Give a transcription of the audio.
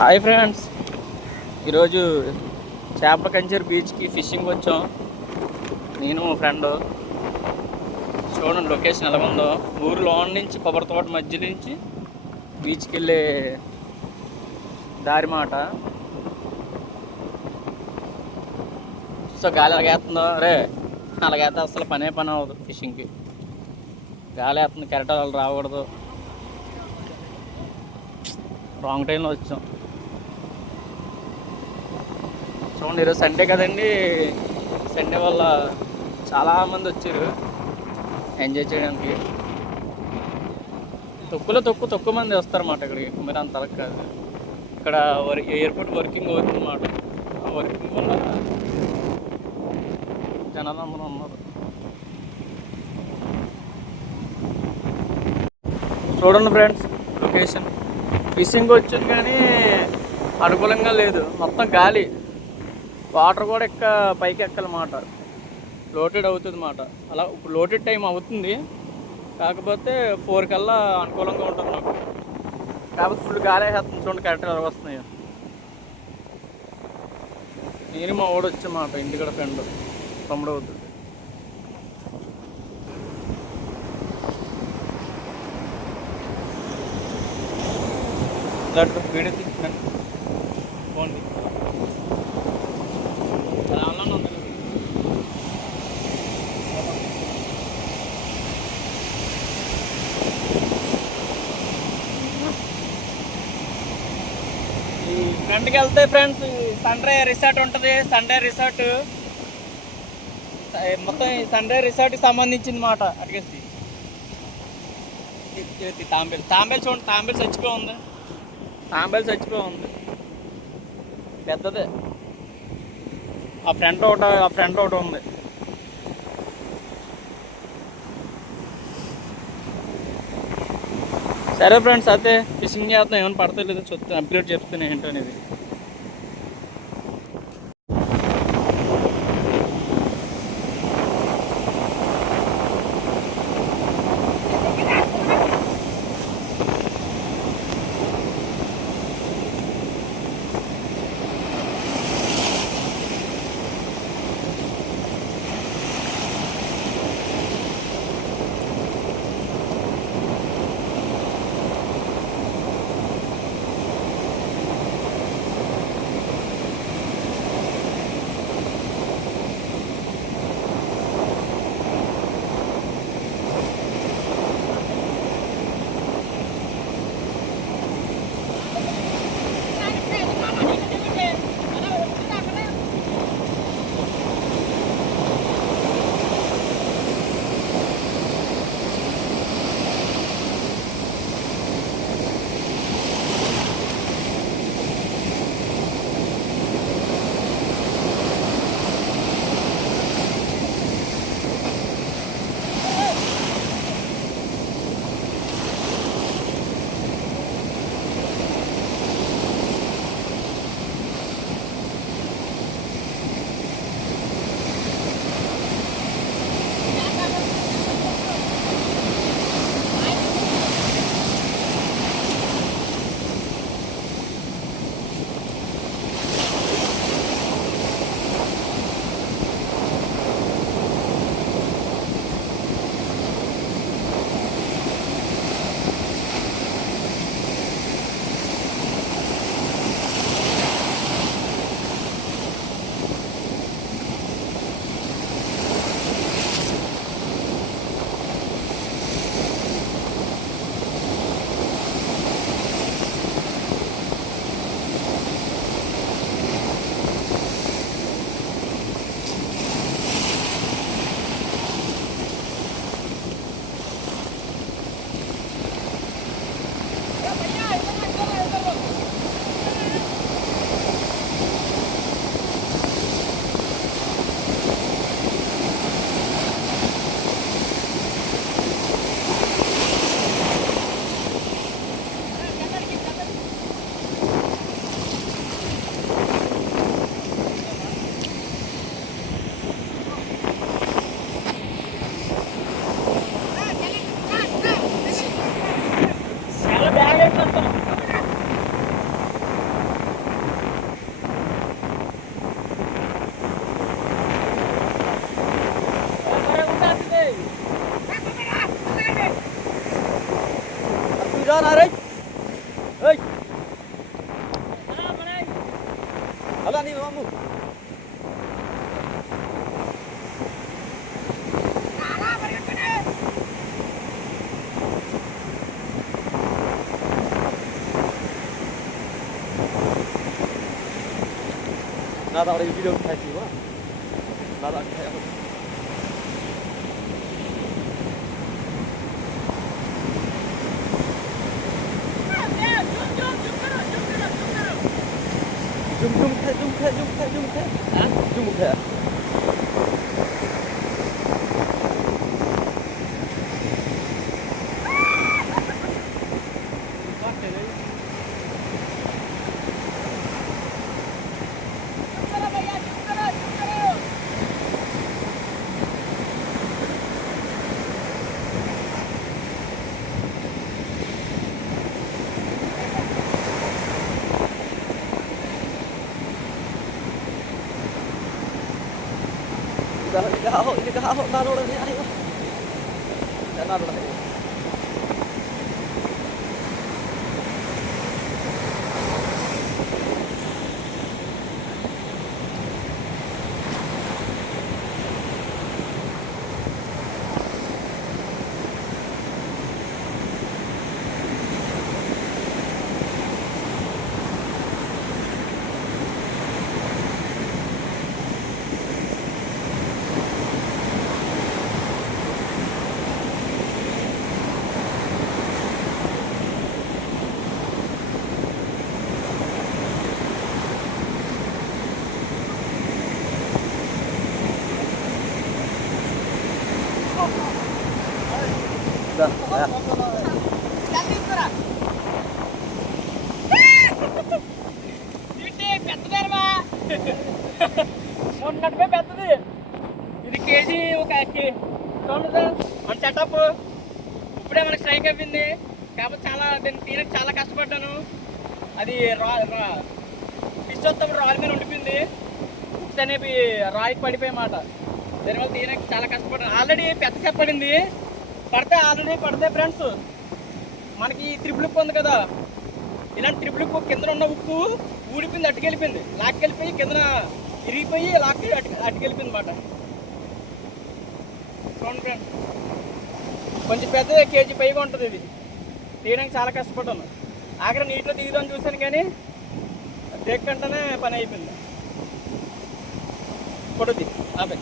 Hi friends, ఈరోజు చేపల కంచేరు బీచ్కి ఫిషింగ్ వచ్చాం. నేను మా ఫ్రెండ్. చూడండి లొకేషన్ ఎలా ఉందో. ఊరు లోన్ నుంచి కొబ్బరి తోట మధ్య నుంచి బీచ్కి వెళ్ళే దారి మాట. సో గాలి ఎలాగేస్తుందో రే, అలాగైతే అసలు పని అవ్వదు ఫిషింగ్కి. గాలి వేస్తుంది, కెరటాలు రాకూడదు. రాంగ్ టైంలో వచ్చాం. చూడండి, ఈరోజు సండే కదండి. సండే వల్ల చాలామంది వచ్చారు ఎంజాయ్ చేయడానికి. తక్కువ మంది వస్తారన్నమాట ఇక్కడికి. మీరు అంత అలగ కాదు. ఇక్కడ ఎయిర్పోర్ట్ వర్కింగ్ అవుతుందన్నమాట. వర్కింగ్ వల్ల జనాలు అందరూ ఉన్నారు. చూడండి ఫ్రెండ్స్, లొకేషన్ ఫిషింగ్ వచ్చింది కానీ అనుకూలంగా లేదు. మొత్తం గాలి, వాటర్ కూడా పైకి ఎక్కాలన్నమాట. లోటెడ్ అవుతుంది అన్నమాట. అలా ఇప్పుడు లోటెడ్ టైం అవుతుంది, కాకపోతే 4 కల్లా అనుకూలంగా ఉంటుంది నాకు. కాకపోతే ఫుల్ గాలి వేస్తుంది. చూడండి కరెక్ట్గా ఎలా వస్తున్నాయో. నేను మా ఓడి వచ్చామాట, ఇంటికడ ఫ్రెండ్ తమ్ముడు అవుతుంది. వీడియో తీసుకున్నాను పోండి. ఫ్రెండ్కి వెళ్తే ఫ్రెండ్స్ సన్రే రిసార్ట్ ఉంటుంది. సండే రిసార్ట్ మొత్తం సండే రిసార్ట్కి సంబంధించింది మాట. అడిగేసి తాంబేలు చూడండి, తాంబేలు చచ్చిపోయి ఉంది. పెద్దదే. ఆ ఫ్రంట్ ఒకటి ఉంది. సరే ఫ్రెండ్స్, అయితే ఫిషింగ్ చేస్తాం. ఏమైనా పడతా లేదో చూస్తే అప్డేట్ చెప్తాను ఏంటనేది. Ala nih kamu. Nada ada video kayak gini, nada kayak apa? Zoom kayak. Ini kahok naruh lagi ayo. Ya naruh lagi. మొన్నటిపై పెద్దది ఇది కేజీ ఒక చూడండి మన సెటప్ ఇప్పుడే మనకి స్ట్రైక్ అయిపోయింది కాబట్టి చాలా దీన్ని తీయడానికి చాలా కష్టపడ్డాను అది ఫిష్ వస్తాం రాయి మీద ఉండిపోయింది బుక్స్ అనేవి రాయికి పడిపోయి మాట దానివల్ల తీయడానికి చాలా కష్టపడ్డాను ఆల్రెడీ పెద్ద చెప్పడింది పడితే ఫ్రెండ్స్ మనకి త్రిపుల్ ఉప్పు ఉంది కదా ఇలాంటి త్రిపుల్ ఉప్పు కింద ఉన్న ఉప్పు ఊడిపోయింది అట్టుకెళ్ళిపోయింది లాక్కెళ్ళిపోయి కింద ఇరిగిపోయి అట్టుకెళ్ళిపోయింది మాట చూడండి ఫ్రెండ్స్ కొంచెం పెద్ద కేజీ పైగా ఉంటుంది ఇది తీయడానికి చాలా కష్టపడ్డాను ఆఖరి నీటిలో తీయదామని చూశాను కానీ దేక్కంటేనే పని అయిపోయింది పొడుది ఆపే